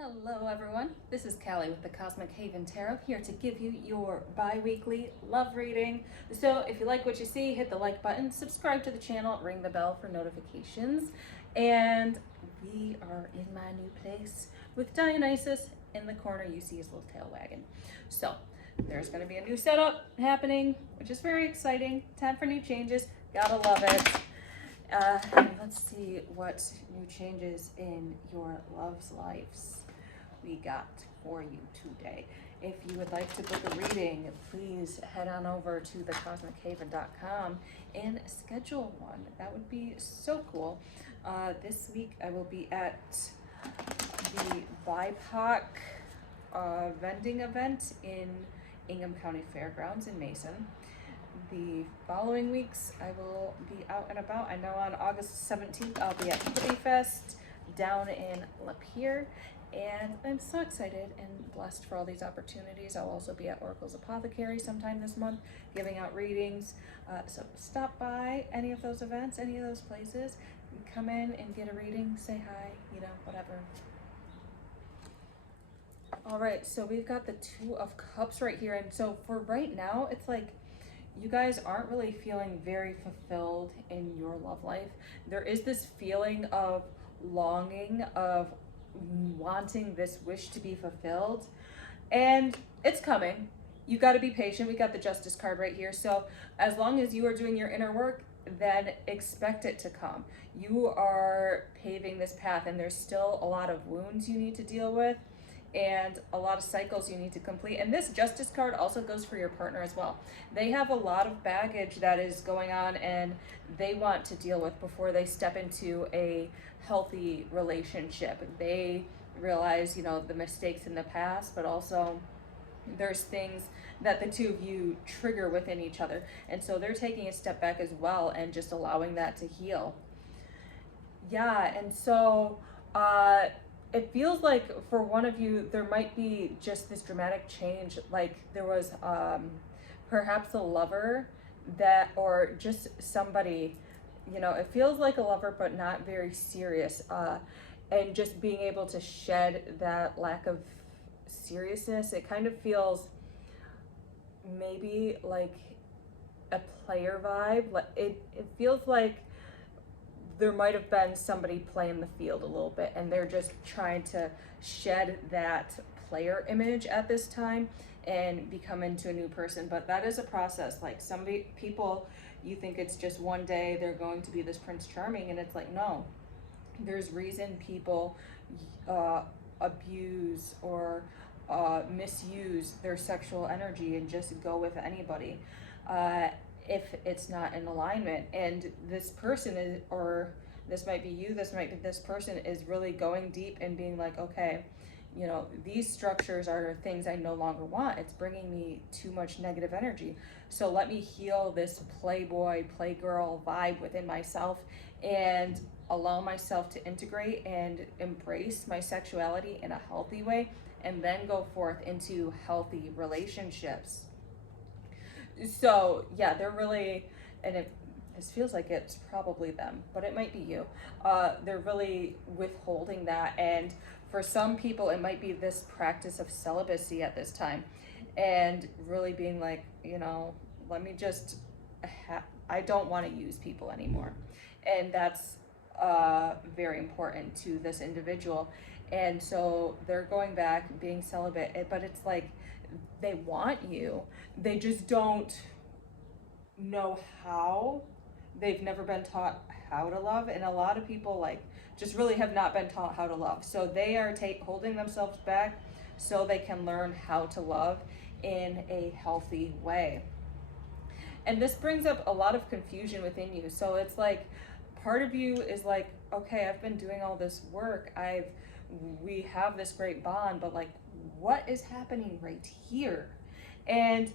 Hello everyone, this is Callie with the Cosmic Haven Tarot, here to give you your bi-weekly love reading. So if you like what you see, hit the like button, subscribe to the channel, ring the bell for notifications. And we are in my new place with Dionysus. In the corner you see his little tail wagging. So there's going to be a new setup happening, which is very exciting. Time for new changes, gotta love it. Let's see what new changes in your love's lives we got for you today. If you would like to book a reading, please head on over to thecosmichaven.com and schedule one. That would be so cool. This week I will be at the BIPOC vending event in Ingham County Fairgrounds in Mason. The following weeks I will be out and about. I know on August 17th I'll be at Hippie Fest down in Lapeer, and I'm so excited and blessed for all these opportunities. I'll also be at Oracle's Apothecary sometime this month giving out readings. So stop by any of those events, any of those places. Come in and get a reading, say hi, whatever. All right, so we've got the Two of Cups right here. And so for right now, it's like you guys aren't really feeling very fulfilled in your love life. There is this feeling of longing, of wanting this wish to be fulfilled, and it's coming. You got to be patient. We got the Justice card right here. So as long as you are doing your inner work, then expect it to come. You are paving this path, and there's still a lot of wounds you need to deal with and a lot of cycles you need to complete. And this Justice card also goes for your partner as well. They have a lot of baggage that is going on and they want to deal with before they step into a healthy relationship. They realize, the mistakes in the past, but also there's things that the two of you trigger within each other. And so they're taking a step back as well and just allowing that to heal. Yeah, and so it feels like for one of you there might be just this dramatic change, like there was perhaps a lover that, or just somebody, it feels like a lover but not very serious, and just being able to shed that lack of seriousness. It kind of feels maybe like a player vibe. It feels like there might have been somebody playing the field a little bit and they're just trying to shed that player image at this time and become into a new person. But that is a process. Like some people, you think it's just one day they're going to be this Prince Charming, and it's like, no, there's reason people abuse or misuse their sexual energy and just go with anybody if it's not in alignment. And this person is, or this might be you, this might be this person, is really going deep and being like, okay, these structures are things I no longer want. It's bringing me too much negative energy. So let me heal this playboy, playgirl vibe within myself and allow myself to integrate and embrace my sexuality in a healthy way, and then go forth into healthy relationships. So yeah, they're really, and this feels like it's probably them, but it might be you. They're really withholding that. And for some people, it might be this practice of celibacy at this time, and really being like, let me just, I don't want to use people anymore. And that's very important to this individual. And so they're going back, being celibate, but it's like they want you, they just don't know how. They've never been taught how to love, and a lot of people just really have not been taught how to love. So they are holding themselves back so they can learn how to love in a healthy way. And this brings up a lot of confusion within you. So it's like part of you is like, okay, I've been doing all this work, we have this great bond, but what is happening right here? And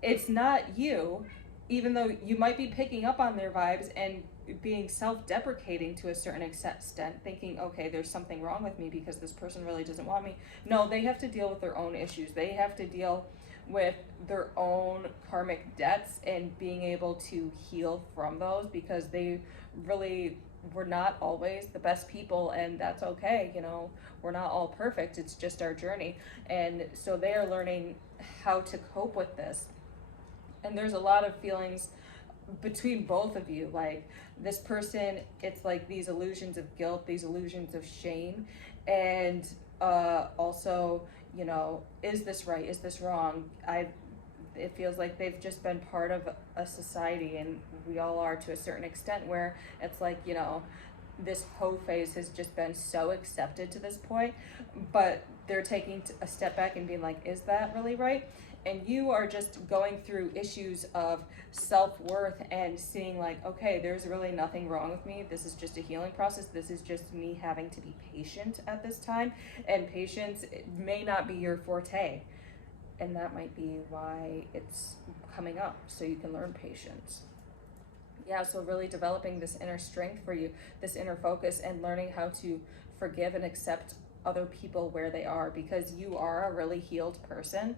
it's not you, even though you might be picking up on their vibes and being self-deprecating to a certain extent, thinking, okay, there's something wrong with me because this person really doesn't want me. No, they have to deal with their own issues. They have to deal with their own karmic debts and being able to heal from those, because they really we're not always the best people, and that's okay. We're not all perfect. It's just our journey. And so they are learning how to cope with this. And there's a lot of feelings between both of you. Like, this person, it's like these illusions of guilt, these illusions of shame, and also, is this right? Is this wrong? It feels like they've just been part of a society, and we all are to a certain extent, where it's like, this hoe phase has just been so accepted to this point, but they're taking a step back and being like, is that really right? And you are just going through issues of self-worth and seeing like, okay, there's really nothing wrong with me. This is just a healing process. This is just me having to be patient at this time. And patience may not be your forte. And that might be why it's coming up, so you can learn patience. Yeah, so really developing this inner strength for you, this inner focus, and learning how to forgive and accept other people where they are, because you are a really healed person,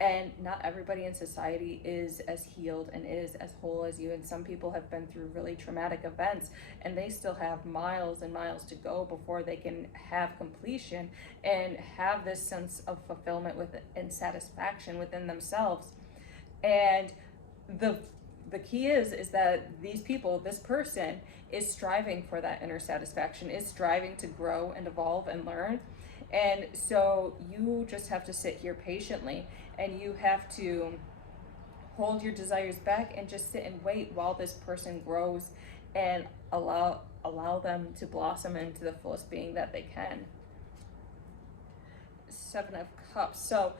and not everybody in society is as healed and is as whole as you. And some people have been through really traumatic events, and they still have miles and miles to go before they can have completion and have this sense of fulfillment and satisfaction within themselves. And the key is that these people, this person, is striving for that inner satisfaction, is striving to grow and evolve and learn. And so you just have to sit here patiently, and you have to hold your desires back and just sit and wait while this person grows, and allow them to blossom into the fullest being that they can. Seven of Cups. So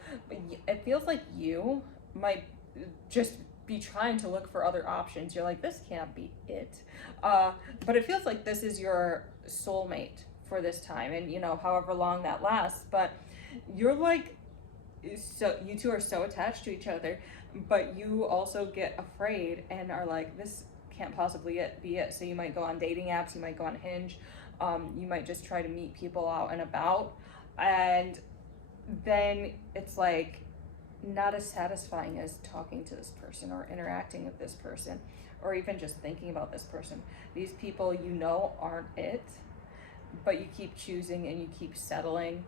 it feels like you might just be trying to look for other options. You're like, this can't be it. But it feels like this is your soulmate for this time, and however long that lasts. But you're like, so you two are so attached to each other, but you also get afraid and are like, this can't possibly be it. So you might go on dating apps, you might go on Hinge, you might just try to meet people out and about, and then it's like not as satisfying as talking to this person or interacting with this person, or even just thinking about this person. These people aren't it, but you keep choosing and you keep settling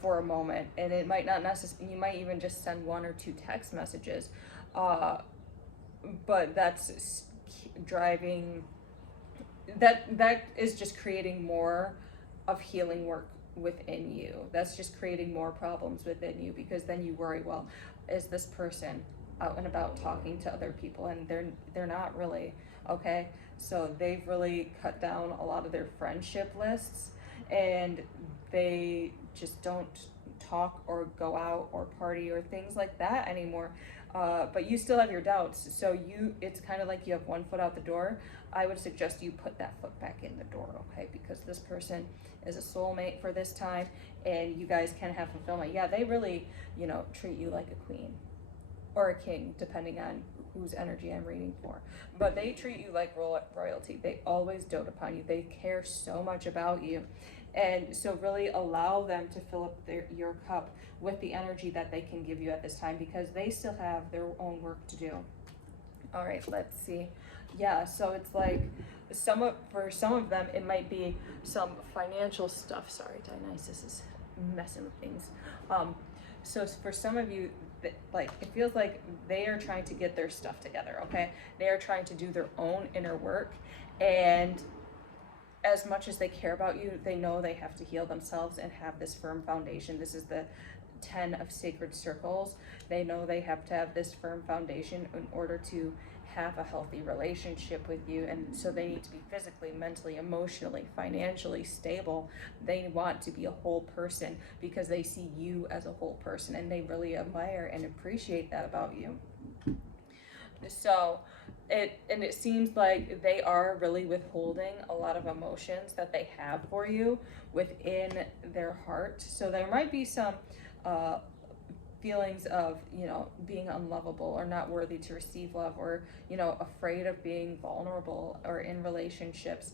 for a moment. And it might not necessarily, you might even just send one or two text messages, but that's driving, that is just creating more of healing work within you. That's just creating more problems within you, because then you worry, well, is this person out and about talking to other people? And they're not really. Okay, so they've really cut down a lot of their friendship lists, and they just don't talk or go out or party or things like that anymore. But you still have your doubts, so it's kind of like you have one foot out the door. I would suggest you put that foot back in the door, okay? Because this person is a soulmate for this time, and you guys can have fulfillment. Yeah, they really, treat you like a queen or a king, depending on whose energy I'm reading for. But they treat you like royalty. They always dote upon you. They care so much about you. And so really allow them to fill up your cup with the energy that they can give you at this time, because they still have their own work to do. All right, let's see. Yeah, so it's like for some of them, it might be some financial stuff. Sorry, Dionysus is messing with things. So for some of you, like, it feels like they are trying to get their stuff together, okay? They are trying to do their own inner work, and as much as they care about you, they know they have to heal themselves and have this firm foundation. This is the 10 of Sacred Circles. They know they have to have this firm foundation in order to have a healthy relationship with you. And so they need to be physically, mentally, emotionally, financially stable. They want to be a whole person because they see you as a whole person, and they really admire and appreciate that about you. So it seems like they are really withholding a lot of emotions that they have for you within their heart. So there might be some feelings of, being unlovable or not worthy to receive love, or, afraid of being vulnerable or in relationships.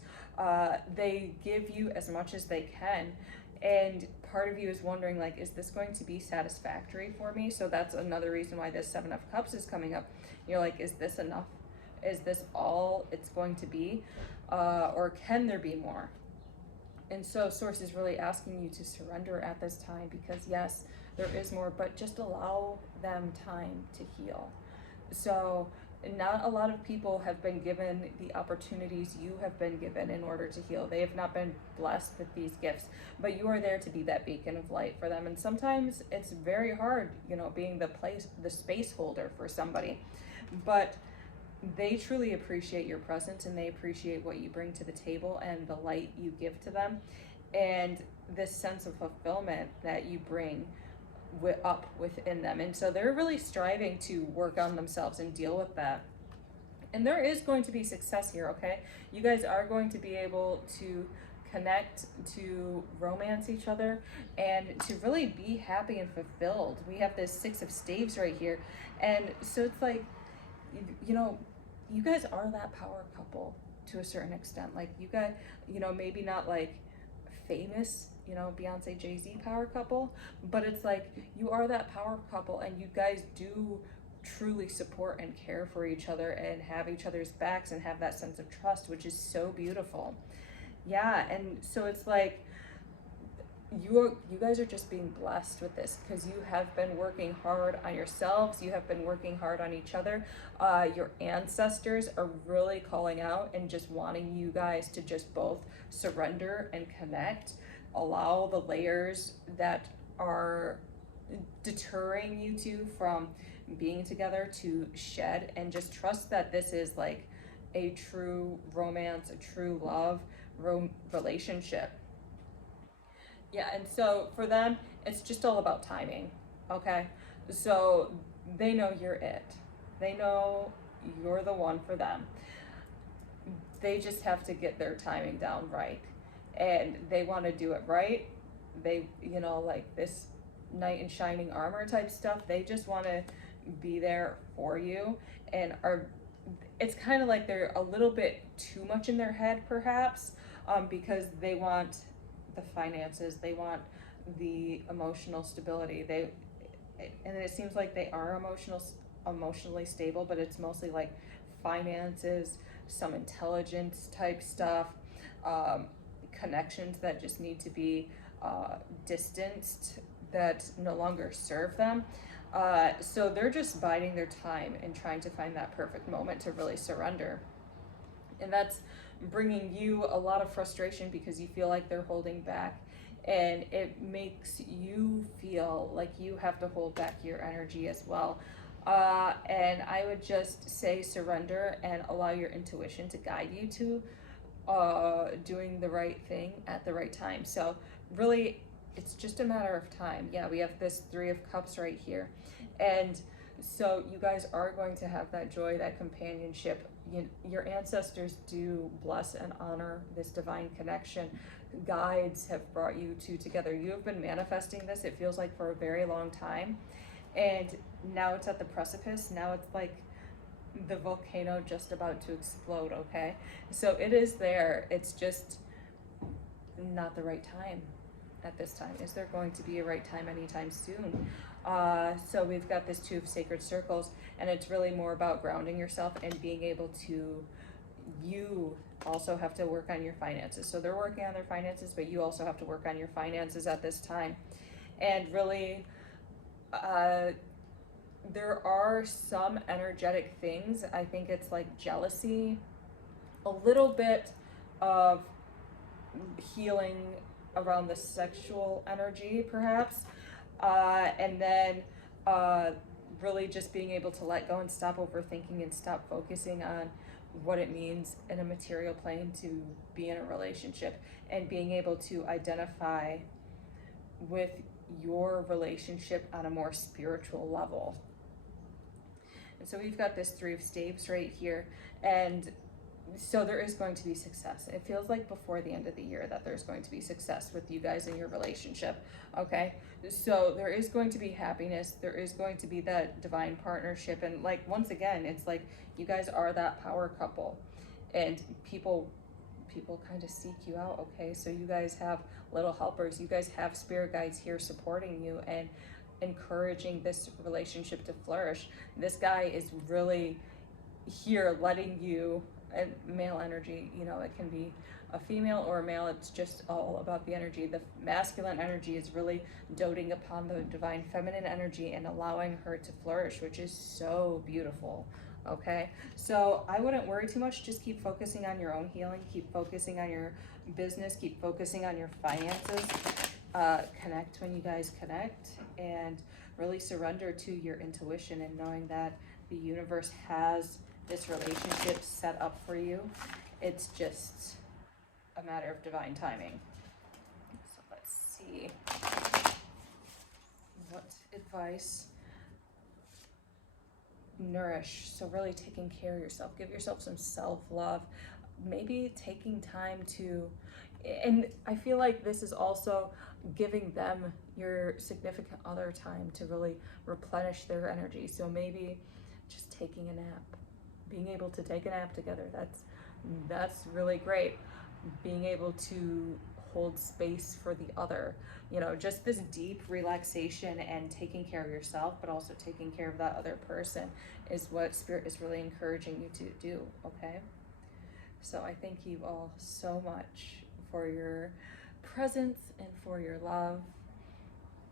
They give you as much as they can. And part of you is wondering, like, is this going to be satisfactory for me? So that's another reason why this 7 of Cups is coming up. You're like, is this enough Is this all it's going to be? Or can there be more? And so Source is really asking you to surrender at this time, because yes, there is more, but just allow them time to heal. So not a lot of people have been given the opportunities you have been given in order to heal. They have not been blessed with these gifts, but you are there to be that beacon of light for them. And sometimes it's very hard, being the space holder for somebody. But they truly appreciate your presence, and they appreciate what you bring to the table and the light you give to them, and this sense of fulfillment that you bring up within them. And so they're really striving to work on themselves and deal with that. And there is going to be success here, okay? You guys are going to be able to connect, to romance each other, and to really be happy and fulfilled. We have this Six of Staves right here. And so it's like, you guys are that power couple to a certain extent. Like, you guys, maybe not like famous, Beyonce, Jay-Z power couple, but it's like you are that power couple, and you guys do truly support and care for each other and have each other's backs and have that sense of trust, which is so beautiful. Yeah, and so it's like you guys are just being blessed with this, because you have been working hard on yourselves, you have been working hard on each other. Your ancestors are really calling out and just wanting you guys to just both surrender and connect, allow the layers that are deterring you two from being together to shed, and just trust that this is like a true romance, a true love relationship. Yeah, and so for them, it's just all about timing, okay? So they know you're it. They know you're the one for them. They just have to get their timing down right. And they want to do it right. They, like this knight in shining armor type stuff, they just want to be there for you, and it's kind of like they're a little bit too much in their head, perhaps, because they want the finances, they want the emotional stability, and it seems like they are emotionally stable, but it's mostly like finances, some intelligence type stuff, connections that just need to be distanced, that no longer serve them. So they're just biding their time and trying to find that perfect moment to really surrender. And that's bringing you a lot of frustration, because you feel like they're holding back, and it makes you feel like you have to hold back your energy as well. And I would just say surrender and allow your intuition to guide you to doing the right thing at the right time. So really, it's just a matter of time. Yeah, we have this Three of Cups right here. And so you guys are going to have that joy, that companionship. Your ancestors do bless and honor this divine connection. Guides have brought you two together. You have been manifesting this, it feels like, for a very long time. And now it's at the precipice. Now it's like the volcano just about to explode, okay? So it is there. It's just not the right time at this time. Is there going to be a right time anytime soon? So we've got this Two of Sacred Circles, and it's really more about grounding yourself and being able to, you also have to work on your finances. So they're working on their finances, but you also have to work on your finances at this time. And really, there are some energetic things. I think it's like jealousy, a little bit of healing around the sexual energy, perhaps, and then really just being able to let go and stop overthinking and stop focusing on what it means in a material plane to be in a relationship, and being able to identify with your relationship on a more spiritual level. And so we've got this Three of Staves right here, and so there is going to be success. It feels like before the end of the year that there's going to be success with you guys in your relationship, okay? So there is going to be happiness. There is going to be that divine partnership. And like, once again, it's like you guys are that power couple, and people kind of seek you out, okay? So you guys have little helpers. You guys have spirit guides here supporting you and encouraging this relationship to flourish. This guy is really, here letting you, and male energy, you know, it can be a female or a male, it's just all about the energy. The masculine energy is really doting upon the divine feminine energy and allowing her to flourish, which is so beautiful. Okay, so I wouldn't worry too much. Just keep focusing on your own healing, keep focusing on your business, keep focusing on your finances. Connect when you guys connect, and really surrender to your intuition and knowing that the universe has this relationship set up for you. It's just a matter of divine timing. So let's see. What advice? Nourish. So really taking care of yourself. Give yourself some self-love. Maybe taking time to, and I feel like this is also giving them, your significant other, time to really replenish their energy. So maybe just taking a nap, being able to take a nap together, that's really great. Being able to hold space for the other, you know, just this deep relaxation and taking care of yourself, but also taking care of that other person is what Spirit is really encouraging you to do. Okay, so I thank you all so much for your presence and for your love.